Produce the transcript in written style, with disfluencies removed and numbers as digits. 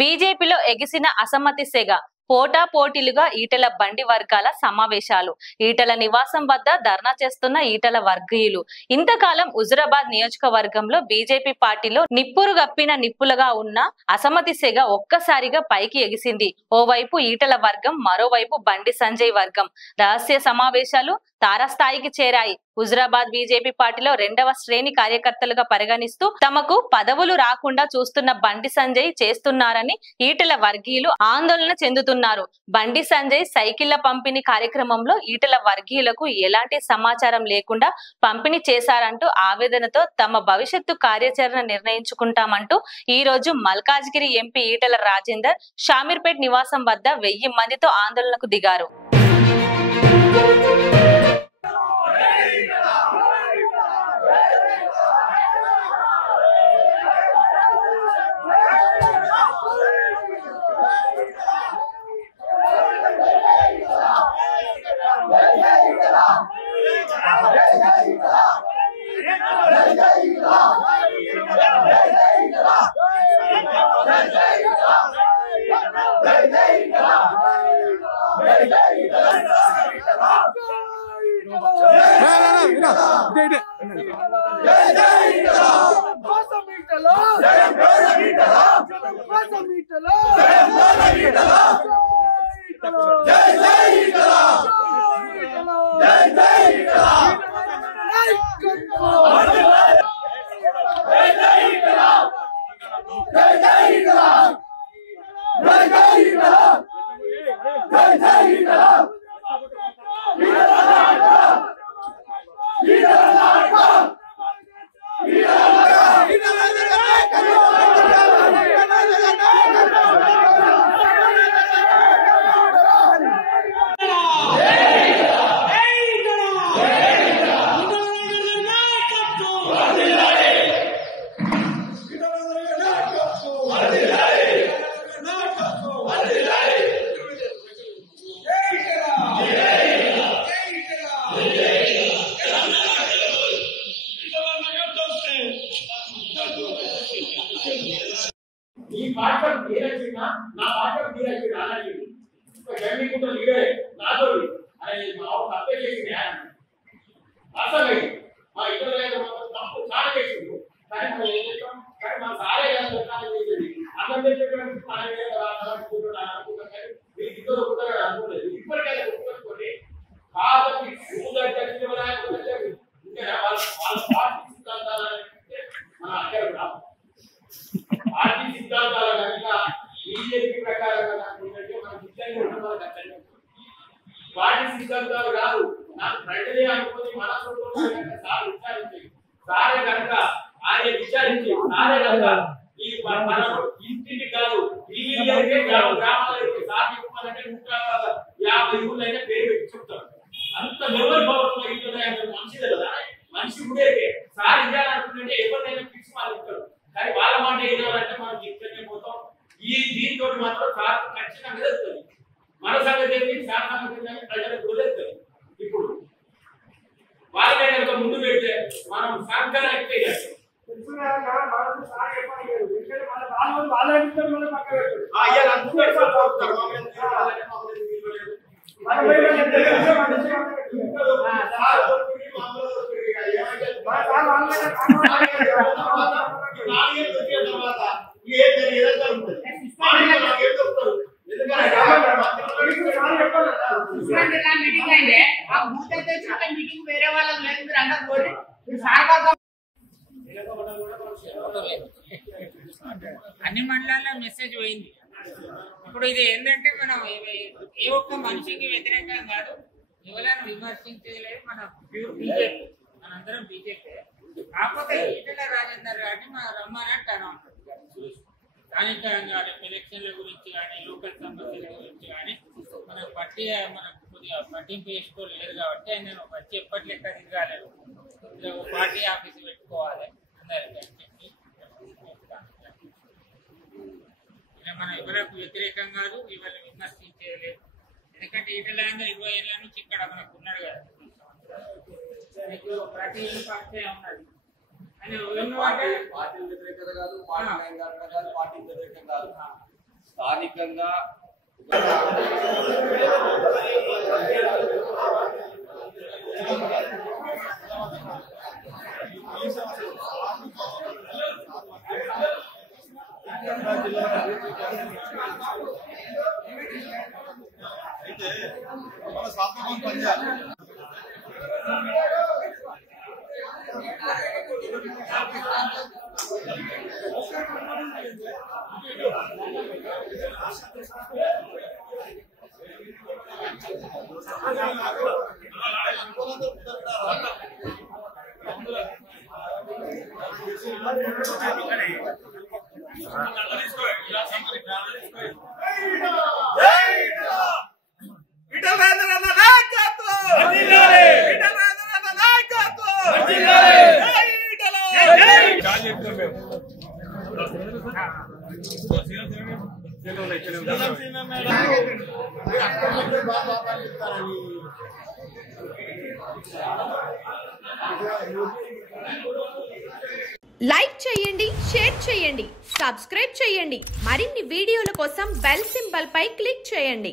బీజేపీలో ఎగిసిన అసమ్మతి సెగ పోటాపోటీలుగా ఈటెల బండి వర్గాల సమావేశాలు. ఈటెల నివాసం వద్ద ధర్నా చేస్తున్న ఈటెల వర్గీయులు. ఇంతకాలం హుజురాబాద్ నియోజకవర్గంలో బీజేపీ పార్టీలో నిప్పురు గప్పిన నిప్పులుగా ఉన్న అసమ్మతి సెగ ఒక్కసారిగా పైకి ఎగిసింది. ఓవైపు ఈటెల వర్గం, మరోవైపు బండి సంజయ్ వర్గం రహస్య సమావేశాలు తారాస్థాయికి చేరాయి. హుజురాబాద్ బీజేపీ పార్టీలో రెండవ శ్రేణి కార్యకర్తలుగా పరిగణిస్తూ తమకు పదవులు రాకుండా చూస్తున్న బండి సంజయ్ చేస్తున్నారని ఈటెల వర్గీయులు ఆందోళన చెందుతున్నారు. బండి సంజయ్ సైకిళ్ల పంపిణీ కార్యక్రమంలో ఈటెల వర్గీయులకు ఎలాంటి సమాచారం లేకుండా పంపిణీ చేశారంటూ ఆవేదనతో తమ భవిష్యత్తు కార్యాచరణ నిర్ణయించుకుంటామంటూ ఈ రోజు మల్కాజ్గిరి ఎంపీ ఈటెల రాజేందర్ షామీర్పేట్ నివాసం వద్ద 1000 మందితో ఆందోళనకు దిగారు. అన్ని మండలాల్లో మెసేజ్ పోయింది. ఇప్పుడు ఇది ఏంటంటే మనం ఏ ఒక్క మనిషికి వ్యతిరేకం కాదు, ఎవరైనా విమర్శించలేదు. మన ప్యూర్ బీజేపీ, మనందరం బీజేపీ. కాకపోతే ఈటెల రాజేందర్ గారిని మనం రమ్మనంటాను. స్థానికంగా ఎలక్షన్ల గురించి కానీ, లోకల్ సమస్యల గురించి కానీ మనకు కొద్దిగా పట్టింపు చేసుకోలేదు కాబట్టి ఆయన వచ్చి ఎప్పటి లెక్క తిరగాలేదు. పార్టీ ఆఫీస్ పెట్టుకోవాలి అందరికీ అని చెప్పి మనం ఎవరికి వ్యతిరేకం కాదు, ఇవాళ విమర్శించలేదు. ఎందుకంటే ఈటెల 20 ఏళ్ళ నుంచి ఇక్కడ మనకు ఉన్నాడు కదా, ప్రతి పార్టీ ఉన్నది. పార్టీ వ్యతిరేకత కాదు, పార్టీ వ్యతిరేకం కాదు. స్థానికంగా లైక్ చేయండి, షేర్ చేయండి, సబ్స్క్రైబ్ చేయండి. మరిన్ని వీడియోల కోసం బెల్ సింబల్ పై క్లిక్ చేయండి.